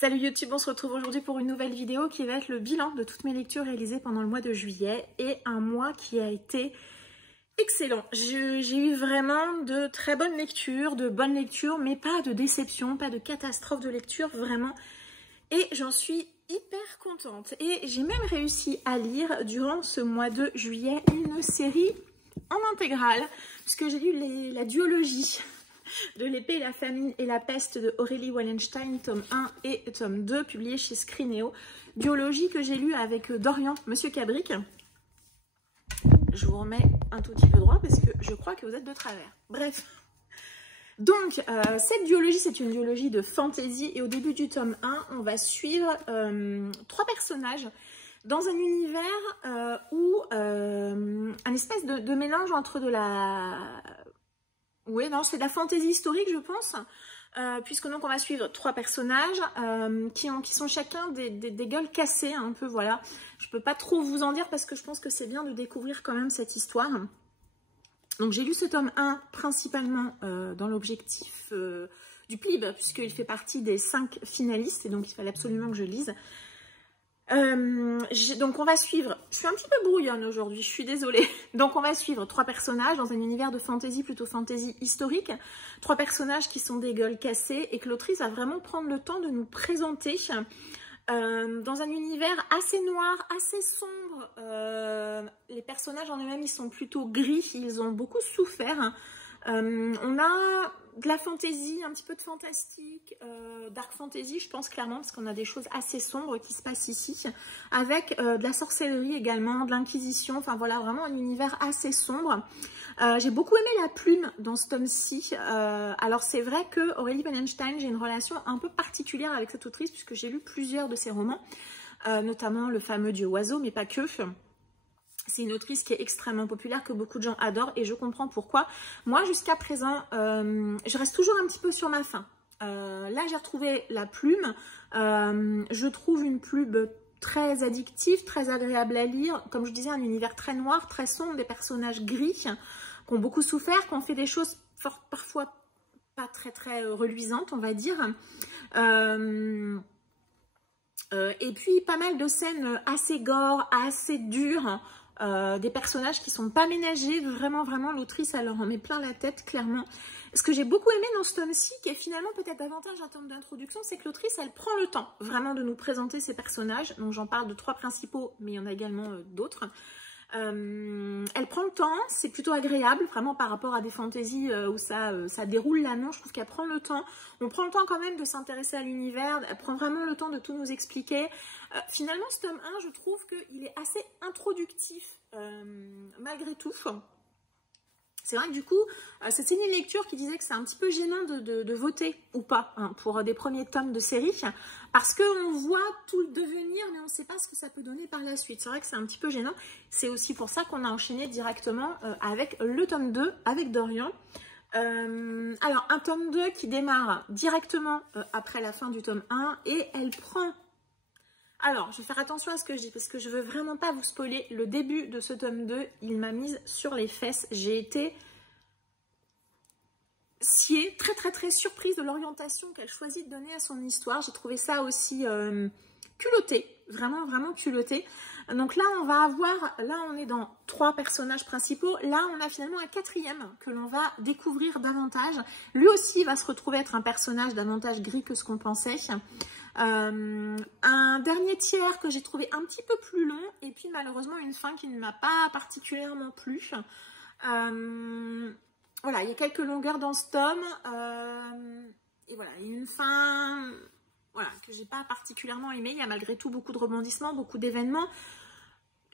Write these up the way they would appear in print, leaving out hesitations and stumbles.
Salut YouTube, on se retrouve aujourd'hui pour une nouvelle vidéo qui va être le bilan de toutes mes lectures réalisées pendant le mois de juillet et un mois qui a été excellent. J'ai eu vraiment de très bonnes lectures, mais pas de déception, pas de catastrophe de lecture, vraiment. Et j'en suis hyper contente. Et j'ai même réussi à lire durant ce mois de juillet une série en intégrale, puisque j'ai lu la duologie de l'épée, la famine et la peste de Aurélie Wallenstein, tome 1 et tome 2, publié chez Scrinéo. Duologie que j'ai lu avec Dorian, Monsieur Cabric. Je vous remets un tout petit peu droit parce que je crois que vous êtes de travers. Bref. Donc, cette duologie, c'est une duologie de fantasy et au début du tome 1, on va suivre 3 personnages dans un univers où un espèce de mélange entre de la... Oui, non, c'est de la fantaisie historique, je pense, puisque donc on va suivre 3 personnages qui sont chacun des gueules cassées, un peu, voilà. Je peux pas trop vous en dire parce que je pense que c'est bien de découvrir quand même cette histoire. Donc j'ai lu ce tome 1 principalement dans l'objectif du PLIB, puisqu'il fait partie des 5 finalistes, et donc il fallait absolument que je lise. Donc on va suivre, je suis un petit peu brouillonne aujourd'hui, je suis désolée. Donc on va suivre 3 personnages dans un univers de fantasy, plutôt fantasy historique. 3 personnages qui sont des gueules cassées et que l'autrice va vraiment prendre le temps de nous présenter dans un univers assez noir, assez sombre. Les personnages en eux-mêmes, ils sont plutôt gris, ils ont beaucoup souffert. On a de la fantasy, un petit peu de fantastique, dark fantasy, je pense clairement, parce qu'on a des choses assez sombres qui se passent ici, avec de la sorcellerie également, de l'inquisition, enfin voilà, vraiment un univers assez sombre. J'ai beaucoup aimé la plume dans ce tome-ci. Alors c'est vrai que Aurélie Wallenstein, j'ai une relation un peu particulière avec cette autrice, puisque j'ai lu plusieurs de ses romans, notamment le fameux Dieu oiseau, mais pas que. C'est une autrice qui est extrêmement populaire, que beaucoup de gens adorent, et je comprends pourquoi. Moi, jusqu'à présent, je reste toujours un petit peu sur ma faim. Là, j'ai retrouvé la plume. Je trouve une plume très addictive, très agréable à lire. Comme je disais, un univers très noir, très sombre, des personnages gris, qui ont beaucoup souffert, qui ont fait des choses parfois pas très reluisantes, on va dire. Et puis, pas mal de scènes assez gore, assez dures. Des personnages qui sont pas ménagés, vraiment l'autrice elle leur en met plein la tête, clairement. Ce que j'ai beaucoup aimé dans ce tome-ci, qui est finalement peut-être davantage un tome d'introduction, c'est que l'autrice elle prend le temps vraiment de nous présenter ses personnages. Donc j'en parle de 3 principaux, mais il y en a également d'autres. Elle prend le temps, c'est plutôt agréable, vraiment par rapport à des fantaisies où ça déroule l'annonce. Je trouve qu'elle prend le temps. On prend le temps quand même de s'intéresser à l'univers, elle prend vraiment le temps de tout nous expliquer. Finalement, ce tome 1, je trouve qu'il est assez introductif malgré tout. C'est vrai que du coup, c'est une lecture qui disait que c'est un petit peu gênant de voter ou pas pour des premiers tomes de série, parce qu'on voit tout le devenir, mais on ne sait pas ce que ça peut donner par la suite. C'est vrai que c'est un petit peu gênant. C'est aussi pour ça qu'on a enchaîné directement avec le tome 2, avec Dorian. Alors, un tome 2 qui démarre directement après la fin du tome 1, et elle prend... Alors, je vais faire attention à ce que je dis, parce que je veux vraiment pas vous spoiler. Le début de ce tome 2, il m'a mise sur les fesses. J'ai été sciée, très surprise de l'orientation qu'elle choisit de donner à son histoire. J'ai trouvé ça aussi culotté, vraiment culotté. Donc là, on est dans 3 personnages principaux. Là, on a finalement un 4e que l'on va découvrir davantage. Lui aussi va se retrouver être un personnage davantage gris que ce qu'on pensait. Un dernier tiers que j'ai trouvé un petit peu plus long, et puis malheureusement une fin qui ne m'a pas particulièrement plu. Voilà, il y a quelques longueurs dans ce tome, et voilà, il y a une fin voilà, que j'ai pas particulièrement aimée. Il y a malgré tout beaucoup de rebondissements, beaucoup d'événements.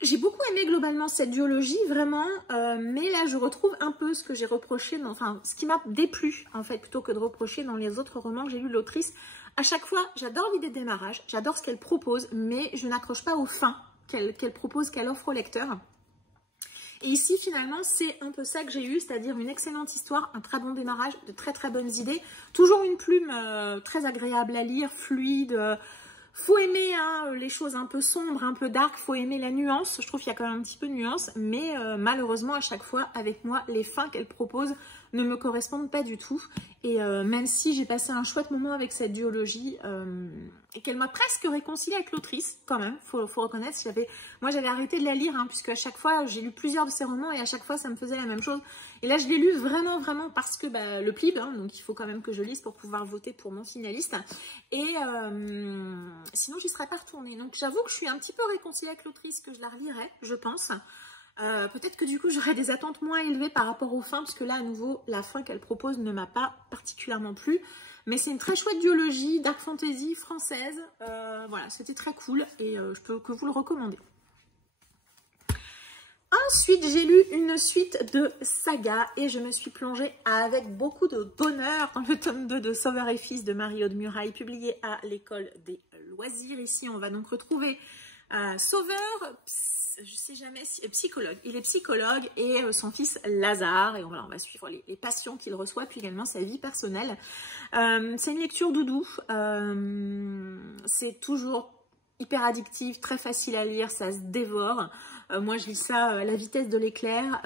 J'ai beaucoup aimé globalement cette duologie, vraiment, mais là je retrouve un peu ce que j'ai reproché, enfin ce qui m'a déplu en fait, plutôt que de reprocher dans les autres romans que j'ai lus de l'autrice. À chaque fois, j'adore l'idée de démarrage, j'adore ce qu'elle propose, mais je n'accroche pas aux fins qu'elle propose, qu'elle offre au lecteur. Et ici, finalement, c'est un peu ça que j'ai eu, c'est-à-dire une excellente histoire, un très bon démarrage, de très bonnes idées. Toujours une plume très agréable à lire, fluide. Faut aimer les choses un peu sombres, un peu dark, faut aimer la nuance. Je trouve qu'il y a quand même un petit peu de nuance, mais malheureusement, à chaque fois, avec moi, les fins qu'elle propose ne me correspondent pas du tout. Et même si j'ai passé un chouette moment avec cette duologie et qu'elle m'a presque réconciliée avec l'autrice, quand même, faut reconnaître. Moi, j'avais arrêté de la lire, hein, puisque à chaque fois, j'ai lu plusieurs de ses romans et à chaque fois, ça me faisait la même chose. Et là, je l'ai lu vraiment, vraiment parce que le PLIB, hein, donc il faut quand même que je lise pour pouvoir voter pour mon finaliste. Et sinon, j'y serais pas retournée. Donc, j'avoue que je suis un petit peu réconciliée avec l'autrice, que je la relirai, je pense. Peut-être que du coup j'aurai des attentes moins élevées par rapport aux fins, parce que là à nouveau la fin qu'elle propose ne m'a pas particulièrement plu, mais c'est une très chouette duologie dark fantasy française. Voilà, c'était très cool et je peux que vous le recommander. Ensuite, j'ai lu une suite de sagas et je me suis plongée avec beaucoup de bonheur dans le tome 2 de Sauveur et Fils de Marie-Aude Muraille, publié à l'École des Loisirs. Ici, on va donc retrouver Sauveur, je sais jamais si psychologue. Il est psychologue et son fils Lazare. Et voilà, on va suivre les passions qu'il reçoit, puis également sa vie personnelle. C'est une lecture doudou. C'est toujours hyper addictif, très facile à lire, ça se dévore. Moi, je lis ça à la vitesse de l'éclair.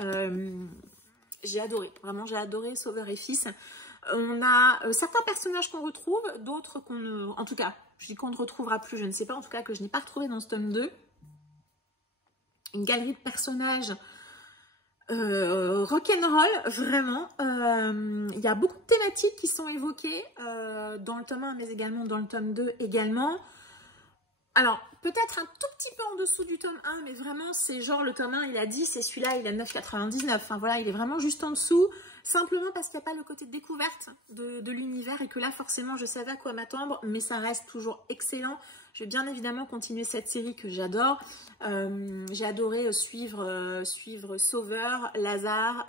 J'ai adoré, vraiment, j'ai adoré Sauveur et Fils. On a certains personnages qu'on retrouve, d'autres qu'on ne... En tout cas, je dis qu'on ne retrouvera plus, je ne sais pas, en tout cas que je n'ai pas retrouvé dans ce tome 2. Une galerie de personnages rock'n'roll, vraiment. Il y a beaucoup de thématiques qui sont évoquées dans le tome 1, mais également dans le tome 2 également. Alors, peut-être un tout petit peu en dessous du tome 1, mais vraiment, c'est genre le tome 1, il a 10 et celui-là, il a 9,99. Enfin voilà, il est vraiment juste en dessous, simplement parce qu'il n'y a pas le côté de découverte de l'univers et que là, forcément, je savais à quoi m'attendre, mais ça reste toujours excellent. Je vais bien évidemment continuer cette série que j'adore. J'ai adoré suivre Sauveur, Lazare,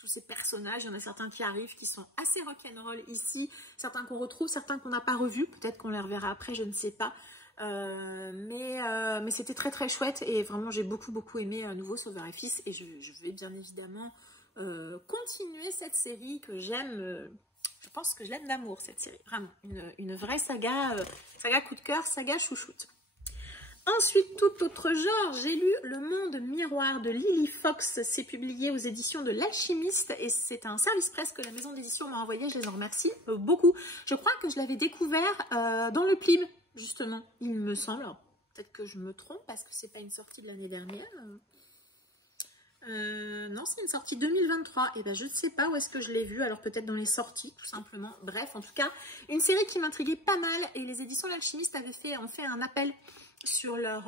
tous ces personnages. Il y en a certains qui arrivent, qui sont assez rock'n'roll ici, certains qu'on retrouve, certains qu'on n'a pas revus, peut-être qu'on les reverra après, je ne sais pas. Mais c'était très très chouette et vraiment j'ai beaucoup aimé à nouveau Sauveur et Fils et je vais bien évidemment continuer cette série que j'aime. Je pense que je l'aime d'amour cette série, vraiment une vraie saga, saga coup de cœur, saga chouchoute. Ensuite, tout autre genre, j'ai lu Le Monde Miroir de Lily Fox. C'est publié aux éditions de L'Alchimiste et c'est un service presse que la maison d'édition m'a envoyé. Je les en remercie beaucoup. Je crois que je l'avais découvert dans le PLIB, justement, il me semble. Peut-être que je me trompe parce que c'est pas une sortie de l'année dernière. Non, c'est une sortie 2023. Et ben je ne sais pas où est-ce que je l'ai vu. Alors peut-être dans les sorties, tout simplement. Bref, en tout cas, une série qui m'intriguait pas mal. Et les éditions L'Alchimiste ont fait un appel sur leur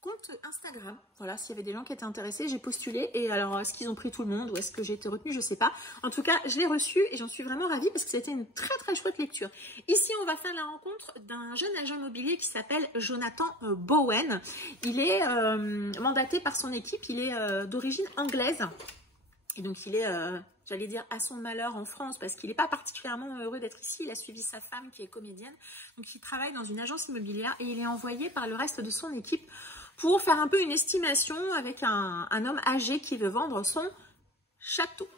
compte Instagram. Voilà, s'il y avait des gens qui étaient intéressés, j'ai postulé. Et alors, est-ce qu'ils ont pris tout le monde ou est-ce que j'ai été retenue? Je ne sais pas. En tout cas, je l'ai reçu et j'en suis vraiment ravie parce que c'était une très très chouette lecture. Ici, on va faire la rencontre d'un jeune agent immobilier qui s'appelle Jonathan Bowen. Il est mandaté par son équipe. Il est d'origine anglaise. Et donc, il est... j'allais dire à son malheur en France parce qu'il n'est pas particulièrement heureux d'être ici. Il a suivi sa femme qui est comédienne. Donc il travaille dans une agence immobilière et il est envoyé par le reste de son équipe pour faire un peu une estimation avec un homme âgé qui veut vendre son château.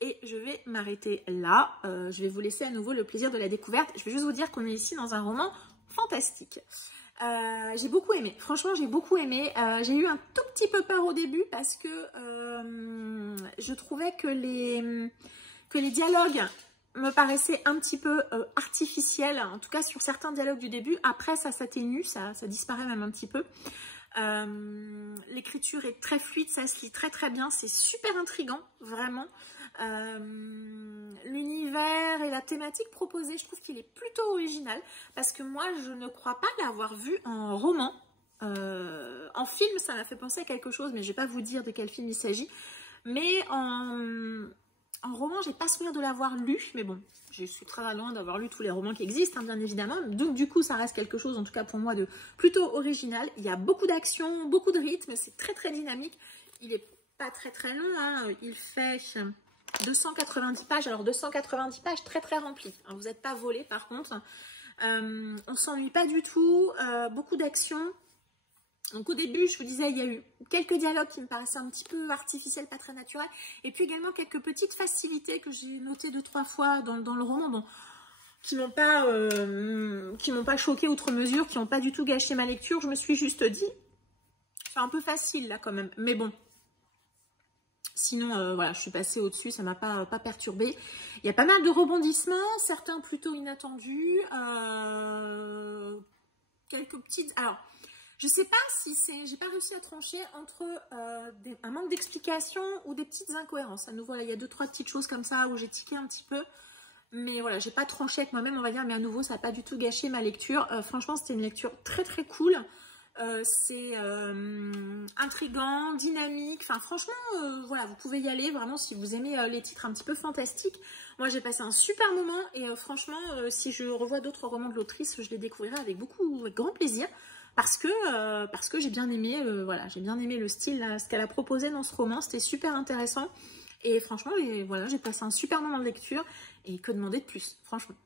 Et je vais m'arrêter là. Je vais vous laisser à nouveau le plaisir de la découverte. Je vais juste vous dire qu'on est ici dans un roman fantastique. J'ai beaucoup aimé, franchement j'ai beaucoup aimé. J'ai eu un tout petit peu peur au début parce que je trouvais que les dialogues me paraissaient un petit peu artificiels, en tout cas sur certains dialogues du début. Après ça s'atténue, ça disparaît même un petit peu. L'écriture est très fluide, ça se lit très très bien, c'est super intriguant, vraiment. L'univers et la thématique proposée, je trouve qu'il est plutôt original parce que moi je ne crois pas l'avoir vu en roman. En film ça m'a fait penser à quelque chose, mais je ne vais pas vous dire de quel film il s'agit, mais en roman j'ai pas souvenir de l'avoir lu, mais bon, je suis très loin d'avoir lu tous les romans qui existent, hein, bien évidemment, donc du coup ça reste quelque chose en tout cas pour moi de plutôt original. Il y a beaucoup d'action, beaucoup de rythme, c'est très très dynamique, il est pas très très long, hein. Il fait 290 pages, alors 290 pages très très remplies, hein, vous n'êtes pas volé par contre, on s'ennuie pas du tout, beaucoup d'action. Donc au début je vous disais il y a eu quelques dialogues qui me paraissaient un petit peu artificiels, pas très naturels, et puis également quelques petites facilités que j'ai notées 2-3 fois dans le roman, bon, qui m'ont pas choqué outre mesure, qui n'ont pas du tout gâché ma lecture. Je me suis juste dit c'est un peu facile là quand même, mais bon. Sinon, voilà, je suis passée au-dessus, ça ne m'a pas perturbée. Il y a pas mal de rebondissements, certains plutôt inattendus. Quelques petites... Alors, je ne sais pas si c'est... J'ai pas réussi à trancher entre un manque d'explication ou des petites incohérences. À nouveau, là, il y a 2-3 petites choses comme ça où j'ai tiqué un petit peu. Mais voilà, j'ai pas tranché avec moi-même, on va dire. Mais à nouveau, ça n'a pas du tout gâché ma lecture. Franchement, c'était une lecture très très cool. C'est intriguant, dynamique, enfin franchement voilà, vous pouvez y aller vraiment si vous aimez les titres un petit peu fantastiques. Moi j'ai passé un super moment et franchement si je revois d'autres romans de l'autrice, je les découvrirai avec grand plaisir parce que j'ai bien aimé voilà, j'ai bien aimé le style là, ce qu'elle a proposé dans ce roman, c'était super intéressant et franchement voilà, j'ai passé un super moment de lecture et que demander de plus, franchement.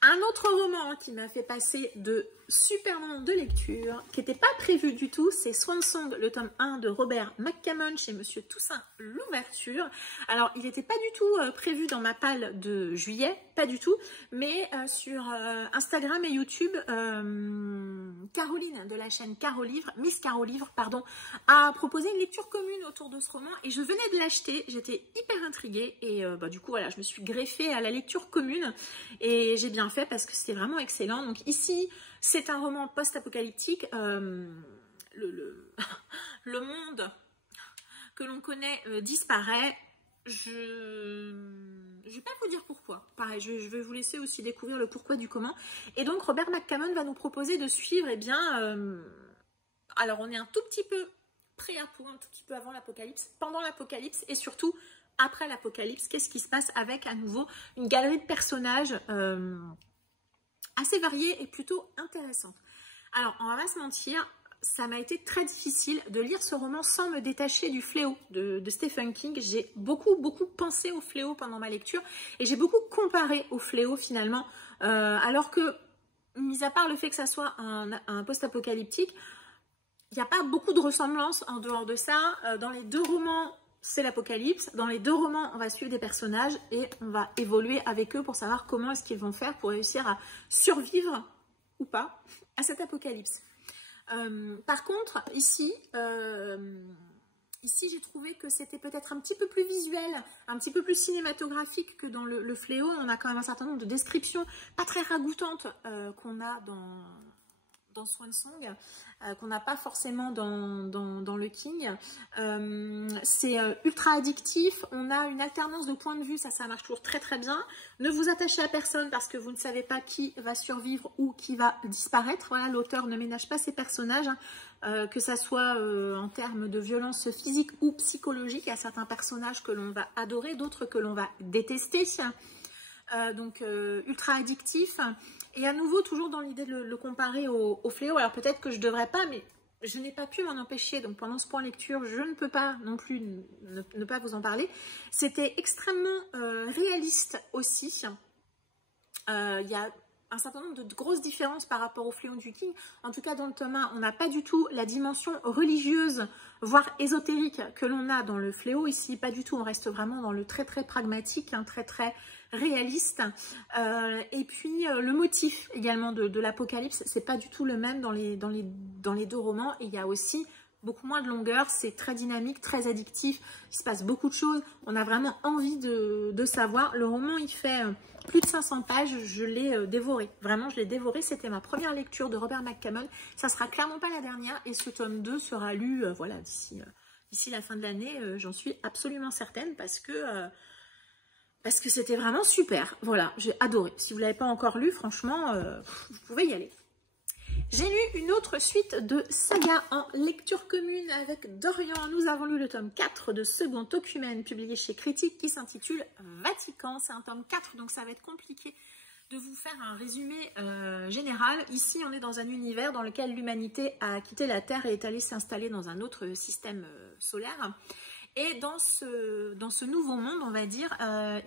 Un autre roman qui m'a fait passer de super moments de lecture, qui n'était pas prévu du tout, c'est Swan Song, le tome 1 de Robert McCammon chez Monsieur Toussaint Louverture. Alors, il n'était pas du tout prévu dans ma palle de juillet, pas du tout, mais sur Instagram et YouTube, Caroline de la chaîne Carolivre, Miss Carolivre, pardon, a proposé une lecture commune autour de ce roman et je venais de l'acheter, j'étais hyper intriguée et du coup, voilà, je me suis greffée à la lecture commune et j'ai bien fait parce que c'était vraiment excellent. Donc ici, c'est un roman post-apocalyptique. Le monde que l'on connaît disparaît. Je vais pas vous dire pourquoi. Pareil, je vais vous laisser aussi découvrir le pourquoi du comment. Et donc, Robert McCammon va nous proposer de suivre, eh bien, alors on est un tout petit peu pré-apo, un tout petit peu avant l'apocalypse, pendant l'apocalypse et surtout après l'apocalypse. Qu'est-ce qui se passe avec, à nouveau, une galerie de personnages assez variée et plutôt intéressante. Alors, on va pas se mentir, ça m'a été très difficile de lire ce roman sans me détacher du Fléau de Stephen King. J'ai beaucoup pensé au Fléau pendant ma lecture et j'ai beaucoup comparé au Fléau finalement, alors que, mis à part le fait que ça soit un post-apocalyptique, il n'y a pas beaucoup de ressemblances en dehors de ça. Dans les deux romans, c'est l'apocalypse. Dans les deux romans, on va suivre des personnages et on va évoluer avec eux pour savoir comment est-ce qu'ils vont faire pour réussir à survivre ou pas à cet apocalypse. Par contre, ici j'ai trouvé que c'était peut-être un petit peu plus visuel, un petit peu plus cinématographique que dans le Fléau. On a quand même un certain nombre de descriptions pas très ragoûtantes qu'on a dans Swan Song, qu'on n'a pas forcément dans le King. C'est ultra addictif, on a une alternance de points de vue, ça marche toujours très très bien. Ne vous attachez à personne parce que vous ne savez pas qui va survivre ou qui va disparaître. Voilà, l'auteur ne ménage pas ses personnages, que ça soit en termes de violence physique ou psychologique. Il y a certains personnages que l'on va adorer, d'autres que l'on va détester. Donc ultra addictif et à nouveau toujours dans l'idée de le comparer au Fléau. Alors peut-être que je devrais pas, mais je n'ai pas pu m'en empêcher, donc pendant ce point lecture je ne peux pas non plus ne pas vous en parler. C'était extrêmement réaliste aussi. Il y a un certain nombre de grosses différences par rapport au Fléau du King. En tout cas dans le tome 1, on n'a pas du tout la dimension religieuse, voire ésotérique que l'on a dans le Fléau. Ici, pas du tout, on reste vraiment dans le très très pragmatique, très très réaliste. Et puis le motif également de l'apocalypse, c'est pas du tout le même dans les deux romans. Et il y a aussi beaucoup moins de longueur, c'est très dynamique, très addictif, il se passe beaucoup de choses, on a vraiment envie de savoir. Le roman, il fait plus de 500 pages, je l'ai dévoré, vraiment je l'ai dévoré, c'était ma première lecture de Robert McCammon, ça sera clairement pas la dernière et ce tome 2 sera lu voilà, d'ici la fin de l'année, j'en suis absolument certaine parce que c'était vraiment super, voilà, j'ai adoré. Si vous ne l'avez pas encore lu, franchement, vous pouvez y aller. J'ai lu une autre suite de saga en lecture commune avec Dorian. Nous avons lu le tome 4 de Second Occumène, publié chez Critique, qui s'intitule Vatican. C'est un tome 4, donc ça va être compliqué de vous faire un résumé général. Ici, on est dans un univers dans lequel l'humanité a quitté la Terre et est allée s'installer dans un autre système solaire. Et dans ce nouveau monde, on va dire,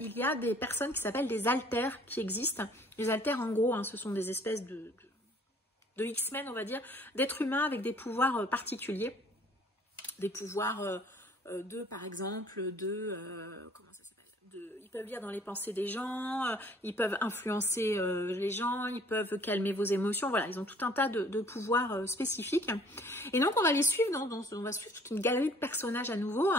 il y a des personnes qui s'appellent des alters qui existent. Les alters, en gros, ce sont des espèces de X-Men, on va dire, d'êtres humains avec des pouvoirs particuliers. Des pouvoirs par exemple, comment ça s'appelle, ils peuvent lire dans les pensées des gens, ils peuvent influencer les gens, ils peuvent calmer vos émotions. Voilà, ils ont tout un tas de pouvoirs spécifiques. Et donc, on va les suivre, on va suivre toute une galerie de personnages à nouveau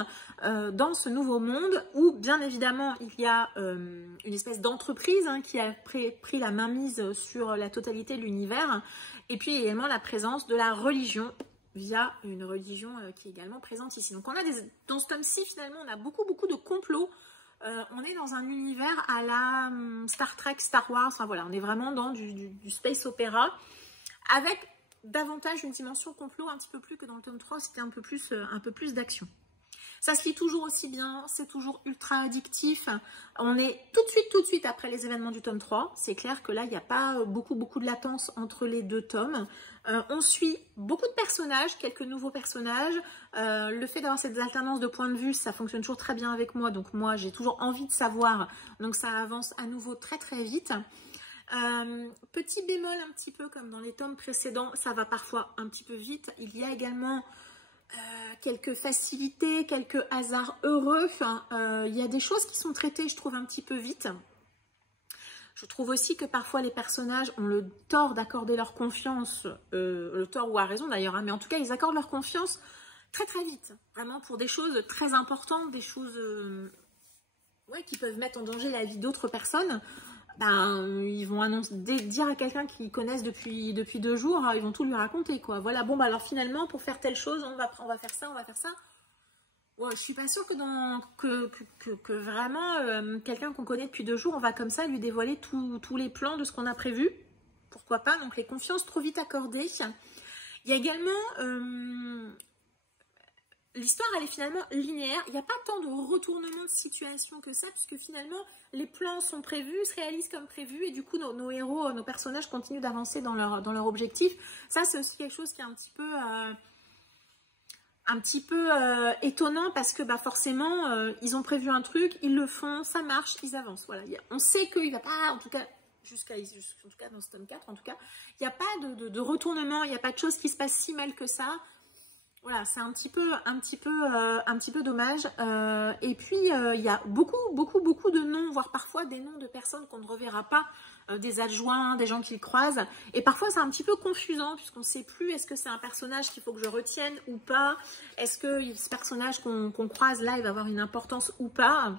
dans ce nouveau monde où, bien évidemment, il y a une espèce d'entreprise qui a pris la mainmise sur la totalité de l'univers. Et puis, également la présence de la religion via une religion qui est également présente ici. Donc, dans ce tome-ci, finalement, on a beaucoup de complots. On est dans un univers à la Star Trek, Star Wars, enfin voilà, on est vraiment dans du space opéra, avec davantage une dimension complot un petit peu plus que dans le tome 3, c'était un peu plus d'action. Ça se lit toujours aussi bien, c'est toujours ultra addictif. On est tout de suite après les événements du tome 3. C'est clair que là, il n'y a pas beaucoup de latence entre les deux tomes. On suit beaucoup de personnages, quelques nouveaux personnages. Le fait d'avoir cette alternance de points de vue, ça fonctionne toujours très bien avec moi. Donc moi, j'ai toujours envie de savoir. Donc ça avance à nouveau très vite. Petit bémol un petit peu comme dans les tomes précédents, ça va parfois un petit peu vite. Il y a également quelques facilités, quelques hasards heureux. Il y a des choses qui sont traitées, je trouve, un petit peu vite. Je trouve aussi que parfois les personnages ont le tort d'accorder leur confiance, le tort ou à raison d'ailleurs, mais en tout cas ils accordent leur confiance très vite, vraiment pour des choses très importantes, des choses qui peuvent mettre en danger la vie d'autres personnes. Ils vont dire à quelqu'un qu'ils connaissent depuis 2 jours, ils vont tout lui raconter, quoi. Voilà, bon, alors finalement, pour faire telle chose, on va faire ça, on va faire ça. Ouais, je suis pas sûre que vraiment, quelqu'un qu'on connaît depuis 2 jours, on va comme ça lui dévoiler tous les plans de ce qu'on a prévu. Pourquoi pas, donc les confiances trop vite accordées. Il y a également... L'histoire, elle est finalement linéaire. Il n'y a pas tant de retournement de situation que ça, puisque finalement, les plans sont prévus, se réalisent comme prévu, et du coup, nos héros, nos personnages continuent d'avancer dans leur objectif. Ça, c'est aussi quelque chose qui est un petit peu étonnant, parce que forcément, ils ont prévu un truc, ils le font, ça marche, ils avancent. Voilà. On sait qu'il ne va pas, en tout cas, en tout cas dans ce tome 4, en tout cas, il n'y a pas de retournement, il n'y a pas de choses qui se passent si mal que ça. Voilà, c'est un petit peu dommage. Et puis, il y a beaucoup de noms, voire parfois des noms de personnes qu'on ne reverra pas, des adjoints, des gens qu'ils croisent. Et parfois, c'est un petit peu confusant, puisqu'on ne sait plus, est-ce que c'est un personnage qu'il faut que je retienne ou pas? Est-ce que ce personnage qu'on croise là, il va avoir une importance ou pas?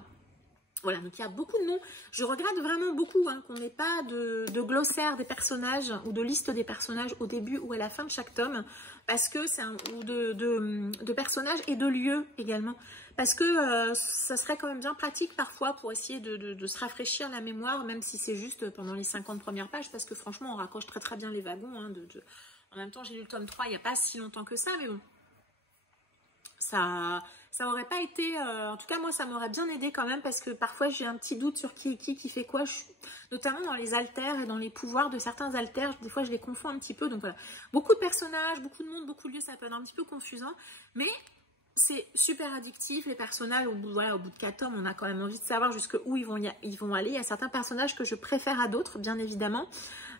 Voilà, donc il y a beaucoup de noms. Je regrette vraiment beaucoup qu'on n'ait pas de glossaire des personnages ou de liste des personnages au début ou à la fin de chaque tome, parce que c'est ou de personnages et de lieux également, parce que ça serait quand même bien pratique parfois pour essayer de se rafraîchir la mémoire, même si c'est juste pendant les 50 premières pages, parce que franchement on raccroche très bien les wagons. En même temps, j'ai lu le tome 3 il n'y a pas si longtemps que ça, mais bon, ça aurait pas été, en tout cas moi ça m'aurait bien aidé quand même, parce que parfois j'ai un petit doute sur qui est qui fait quoi, notamment dans les alters et dans les pouvoirs de certains alters, des fois je les confonds un petit peu. Donc voilà, beaucoup de personnages, beaucoup de monde, beaucoup de lieux, ça peut être un petit peu confusant, mais c'est super addictif. Les personnages, au bout de 4 tomes, on a quand même envie de savoir jusqu'où ils vont aller. Il y a certains personnages que je préfère à d'autres, bien évidemment.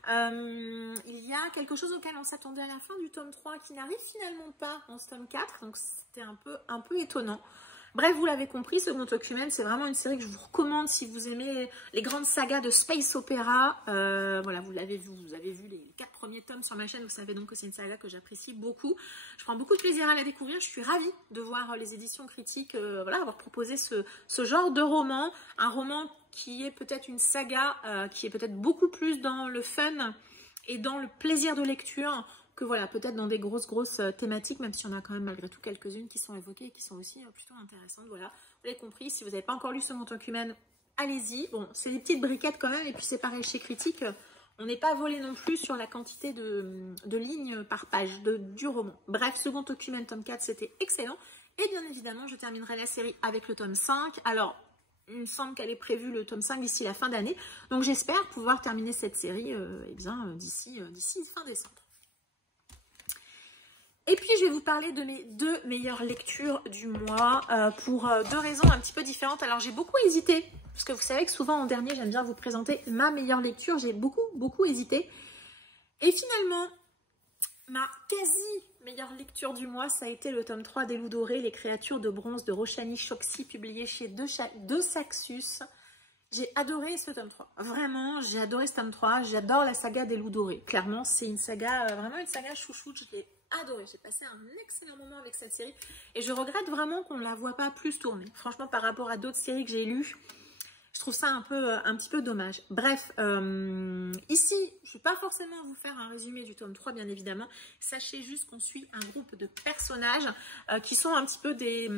Il y a quelque chose auquel on s'attendait à la fin du tome 3 qui n'arrive finalement pas dans ce tome 4, donc c'était un peu étonnant. Bref, vous l'avez compris, Second Ocumen, c'est vraiment une série que je vous recommande si vous aimez les grandes sagas de space opéra. Voilà, vous avez vu les 4 premiers tomes sur ma chaîne, vous savez donc que c'est une saga que j'apprécie beaucoup. Je prends beaucoup de plaisir à la découvrir, je suis ravie de voir les éditions critiques avoir proposé ce genre de roman, un roman qui est peut-être une saga, qui est peut-être beaucoup plus dans le fun et dans le plaisir de lecture, que voilà, peut-être dans des grosses thématiques, même si on a quand même malgré tout quelques-unes qui sont évoquées et qui sont aussi plutôt intéressantes. Voilà, vous l'avez compris, si vous n'avez pas encore lu Second Ocumen, allez-y. Bon, c'est des petites briquettes quand même, et puis c'est pareil chez Critique, on n'est pas volé non plus sur la quantité de lignes par page du roman. Bref, Second Ocumen tome 4, c'était excellent. Et bien évidemment, je terminerai la série avec le tome 5. Alors, il me semble qu'elle est prévue le tome 5 d'ici la fin d'année. Donc j'espère pouvoir terminer cette série d'ici fin décembre. Et puis je vais vous parler de mes 2 meilleures lectures du mois pour 2 raisons un petit peu différentes. Alors j'ai beaucoup hésité, parce que vous savez que souvent en dernier j'aime bien vous présenter ma meilleure lecture. J'ai beaucoup hésité. Et finalement, ma Meilleure lecture du mois, ça a été le tome 3 des Loups Dorés, les créatures de bronze de Roshani Chokshi, publié chez De Saxus. J'ai adoré ce tome 3. Vraiment, j'ai adoré ce tome 3. J'adore la saga des Loups Dorés. Clairement, c'est une saga, vraiment une saga chouchoute. Je l'ai adoré. J'ai passé un excellent moment avec cette série. Et je regrette vraiment qu'on ne la voit pas plus tourner. Franchement, par rapport à d'autres séries que j'ai lues, je trouve ça un petit peu dommage. Bref, ici, je ne vais pas forcément vous faire un résumé du tome 3, bien évidemment. Sachez juste qu'on suit un groupe de personnages qui sont un petit peu des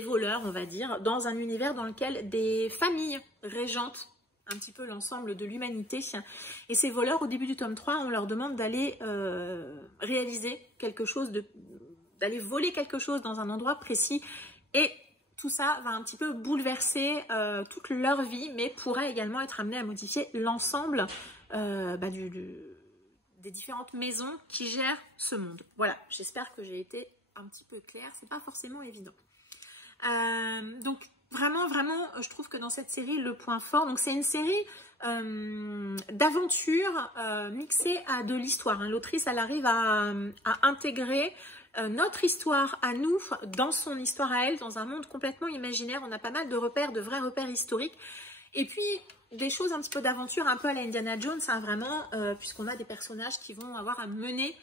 voleurs, on va dire, dans un univers dans lequel des familles régentent un petit peu l'ensemble de l'humanité. Et ces voleurs, au début du tome 3, on leur demande d'aller réaliser quelque chose, d'aller voler quelque chose dans un endroit précis. Et tout ça va un petit peu bouleverser toute leur vie, mais pourrait également être amené à modifier l'ensemble des différentes maisons qui gèrent ce monde. Voilà, j'espère que j'ai été un petit peu claire, c'est pas forcément évident. Donc vraiment, je trouve que dans cette série, le point fort, donc c'est une série d'aventure mixée à de l'histoire. Hein. L'autrice, elle arrive à intégrer notre histoire à nous dans son histoire à elle, dans un monde complètement imaginaire. On a pas mal de repères, de vrais repères historiques. Et puis, des choses un petit peu d'aventure, un peu à la Indiana Jones, hein, vraiment, puisqu'on a des personnages qui vont avoir à mener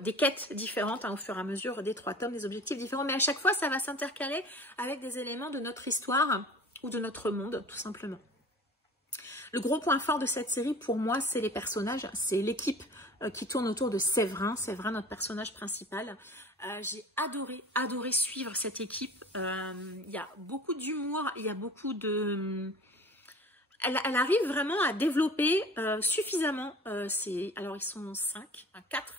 des quêtes différentes hein, au fur et à mesure des 3 tomes, des objectifs différents. Mais à chaque fois, ça va s'intercaler avec des éléments de notre histoire ou de notre monde, tout simplement. Le gros point fort de cette série, pour moi, c'est les personnages. C'est l'équipe qui tourne autour de Séverin. Séverin, notre personnage principal. J'ai adoré suivre cette équipe. Il y a beaucoup d'humour, il y a beaucoup de... Elle arrive vraiment à développer suffisamment. Alors, ils sont 5, 4,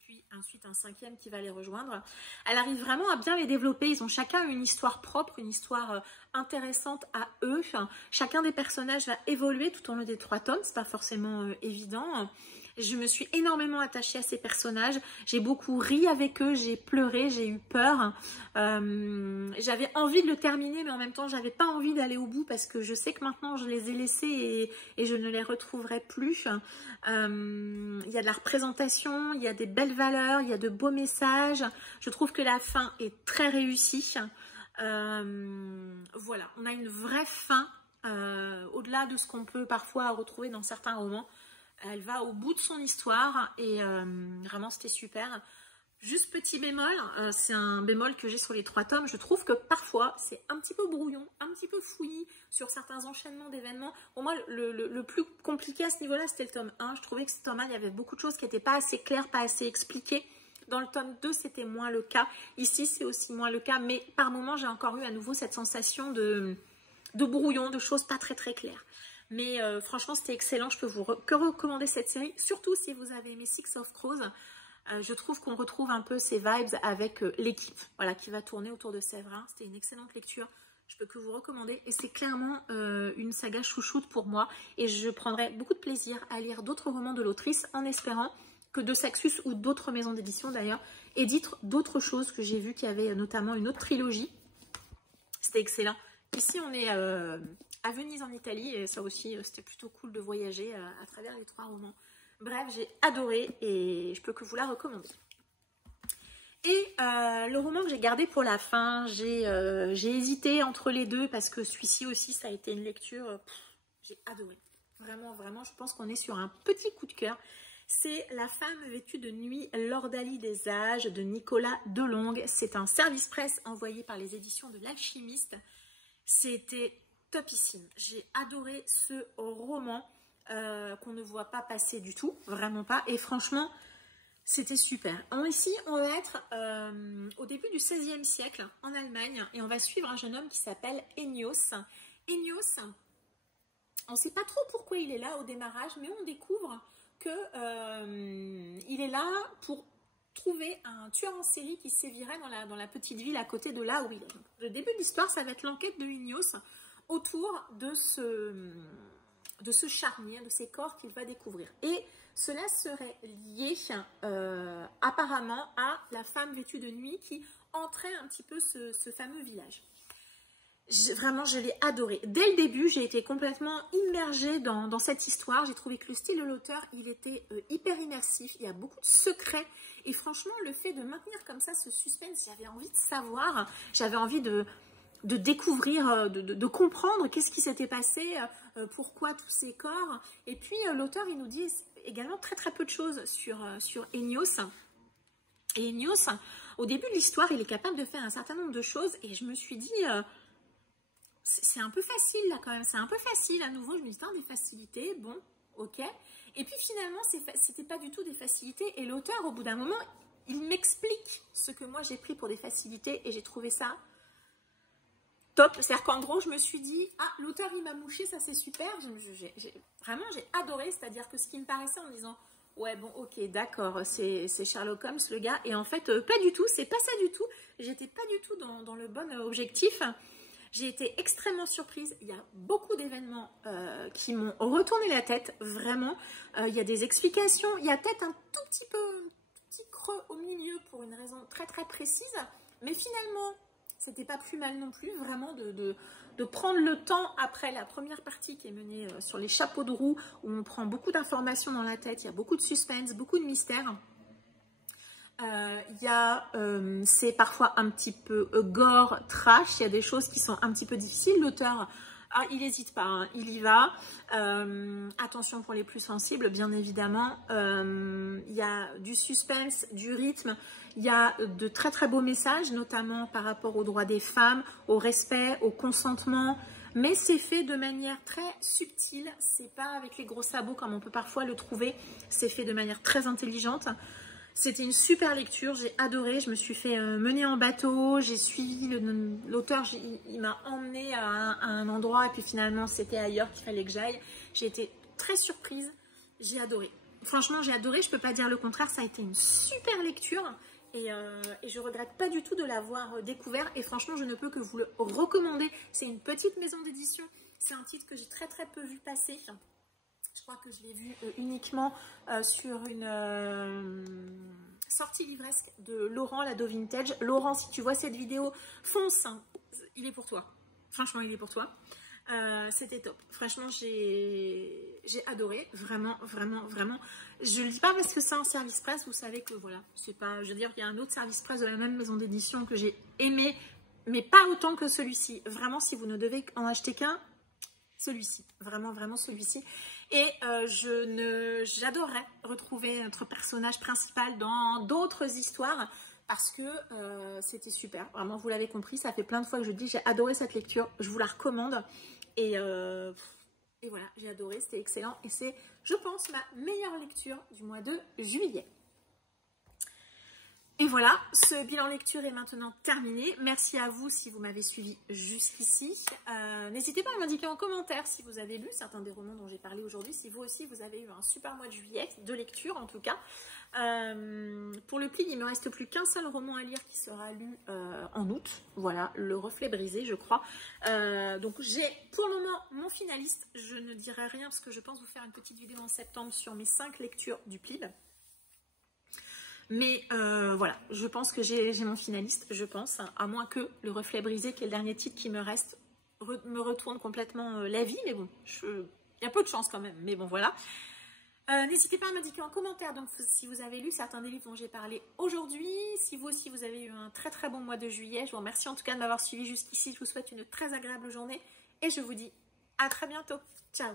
puis ensuite un 5e qui va les rejoindre. Elle arrive vraiment à bien les développer. Ils ont chacun une histoire propre, une histoire intéressante à eux. Chacun des personnages va évoluer tout au long des 3 tomes. C'est pas forcément évident. Je me suis énormément attachée à ces personnages. J'ai beaucoup ri avec eux, j'ai pleuré, j'ai eu peur. J'avais envie de le terminer, mais en même temps, j'avais pas envie d'aller au bout parce que je sais que maintenant, je les ai laissés et je ne les retrouverai plus. Il y a de la représentation, il y a des belles valeurs, il y a de beaux messages. Je trouve que la fin est très réussie. Voilà, on a une vraie fin, au-delà de ce qu'on peut parfois retrouver dans certains romans. Elle va au bout de son histoire et vraiment c'était super. Juste petit bémol, c'est un bémol que j'ai sur les 3 tomes. Je trouve que parfois c'est un petit peu brouillon, un petit peu fouillis sur certains enchaînements d'événements. Pour moi, le plus compliqué à ce niveau-là, c'était le tome 1. Je trouvais que ce tome 1, il y avait beaucoup de choses qui n'étaient pas assez claires, pas assez expliquées. Dans le tome 2, c'était moins le cas. Ici, c'est aussi moins le cas. Mais par moments, j'ai encore eu à nouveau cette sensation de brouillon, de choses pas très claires. Mais franchement, c'était excellent. Je peux vous que recommander cette série, surtout si vous avez aimé Six of Crows. Je trouve qu'on retrouve un peu ces vibes avec l'équipe voilà, qui va tourner autour de Séverin. C'était une excellente lecture. Je peux que vous recommander. Et c'est clairement une saga chouchoute pour moi. Et je prendrai beaucoup de plaisir à lire d'autres romans de l'autrice en espérant que De Saxus ou d'autres maisons d'édition d'ailleurs éditent d'autres choses que j'ai vu qu'il y avait notamment une autre trilogie. C'était excellent. Ici, on est à Venise en Italie et ça aussi, c'était plutôt cool de voyager à travers les 3 romans. Bref, j'ai adoré et je peux que vous la recommander. Et le roman que j'ai gardé pour la fin, j'ai hésité entre les deux parce que celui-ci aussi, ça a été une lecture, j'ai adoré. Vraiment, je pense qu'on est sur un petit coup de cœur. C'est La femme vêtue de nuit, l'ordalie des âges de Nicolas Delongue. C'est un service presse envoyé par les éditions de l'Alchimiste. C'était topissime. J'ai adoré ce roman qu'on ne voit pas passer du tout, vraiment pas. Et franchement, c'était super. Ici, on va être au début du XVIe siècle en Allemagne et on va suivre un jeune homme qui s'appelle Enios. Enios, on ne sait pas trop pourquoi il est là au démarrage, mais on découvre qu'il est là pour trouver un tueur en série qui sévirait dans la petite ville à côté de là où il est. Donc, le début de l'histoire, ça va être l'enquête de Enios autour de ce charnier, de ces corps qu'il va découvrir. Et cela serait lié apparemment à la femme vêtue de nuit qui entrait un petit peu ce fameux village. Vraiment, je l'ai adoré. Dès le début, j'ai été complètement immergée dans cette histoire. J'ai trouvé que le style de l'auteur, il était hyper immersif. Il y a beaucoup de secrets. Et franchement, le fait de maintenir comme ça ce suspense, j'avais envie de savoir. J'avais envie de découvrir, de comprendre qu'est-ce qui s'était passé, pourquoi tous ces corps. Et puis, l'auteur, il nous dit également très peu de choses sur Enios. Et Enios, au début de l'histoire, il est capable de faire un certain nombre de choses. Et je me suis dit... c'est un peu facile là quand même, c'est un peu facile à nouveau, je me dis des facilités, bon, ok. Et puis finalement, c'était pas du tout des facilités et l'auteur au bout d'un moment, il m'explique ce que moi j'ai pris pour des facilités et j'ai trouvé ça top. C'est-à-dire qu'en gros, je me suis dit, ah, l'auteur il m'a mouché, ça c'est super, vraiment j'ai adoré, c'est-à-dire que ce qui me paraissait en me disant, ouais bon ok d'accord, c'est Sherlock Holmes le gars, et en fait pas du tout, c'est pas ça du tout, j'étais pas du tout dans le bon objectif. J'ai été extrêmement surprise. Il y a beaucoup d'événements qui m'ont retourné la tête, vraiment. Il y a des explications. Il y a peut-être un tout petit creux au milieu pour une raison très précise. Mais finalement, c'était pas plus mal non plus, vraiment, de prendre le temps après la première partie qui est menée sur les chapeaux de roue, où on prend beaucoup d'informations dans la tête. Il y a beaucoup de suspense, beaucoup de mystère. C'est parfois un petit peu gore, trash, il y a des choses qui sont un petit peu difficiles, l'auteur, il n'hésite pas, hein, il y va, attention pour les plus sensibles bien évidemment, il y a du suspense, du rythme, il y a de très beaux messages, notamment par rapport aux droits des femmes, au respect, au consentement, mais c'est fait de manière très subtile, c'est pas avec les gros sabots comme on peut parfois le trouver, c'est fait de manière très intelligente. C'était une super lecture, j'ai adoré, je me suis fait mener en bateau, j'ai suivi l'auteur, il m'a emmené à un endroit et puis finalement c'était ailleurs qu'il fallait que j'aille. J'ai été très surprise, j'ai adoré. Franchement j'ai adoré, je ne peux pas dire le contraire, ça a été une super lecture et je ne regrette pas du tout de l'avoir découvert et franchement je ne peux que vous le recommander. C'est une petite maison d'édition, c'est un titre que j'ai très peu vu passer. Je crois que je l'ai vu uniquement sur une sortie livresque de Laurent Lado Vintage. Laurent, si tu vois cette vidéo, fonce, hein, il est pour toi. Franchement, il est pour toi. C'était top. Franchement, j'ai adoré. Vraiment. Je ne le dis pas parce que c'est un service presse. Vous savez que voilà, c'est pas. Je veux dire, il y a un autre service presse de la même maison d'édition que j'ai aimé, mais pas autant que celui-ci. Vraiment, si vous ne devez en acheter qu'un, celui-ci. Vraiment celui-ci. Et j'adorerais retrouver notre personnage principal dans d'autres histoires parce que c'était super. Vraiment, vous l'avez compris, ça fait plein de fois que je dis j'ai adoré cette lecture, je vous la recommande. Et voilà, j'ai adoré, c'était excellent. Et c'est, je pense, ma meilleure lecture du mois de juillet. Et voilà, ce bilan lecture est maintenant terminé. Merci à vous si vous m'avez suivi jusqu'ici. N'hésitez pas à m'indiquer en commentaire si vous avez lu certains des romans dont j'ai parlé aujourd'hui. Si vous aussi, vous avez eu un super mois de juillet, de lecture en tout cas. Pour le pli, il ne me reste plus qu'un seul roman à lire qui sera lu en août. Voilà, Le Reflet Brisé, je crois. Donc j'ai pour le moment mon finaliste. Je ne dirai rien parce que je pense vous faire une petite vidéo en septembre sur mes 5 lectures du PLIB. Mais voilà, je pense que j'ai mon finaliste, je pense, à moins que Le Reflet Brisé, qui est le dernier titre qui me reste, me retourne complètement la vie, mais bon, il y a peu de chance quand même, mais bon voilà. N'hésitez pas à m'indiquer en commentaire donc, si vous avez lu certains des livres dont j'ai parlé aujourd'hui, si vous aussi vous avez eu un très bon mois de juillet. Je vous remercie en tout cas de m'avoir suivi jusqu'ici, je vous souhaite une très agréable journée et je vous dis à très bientôt. Ciao.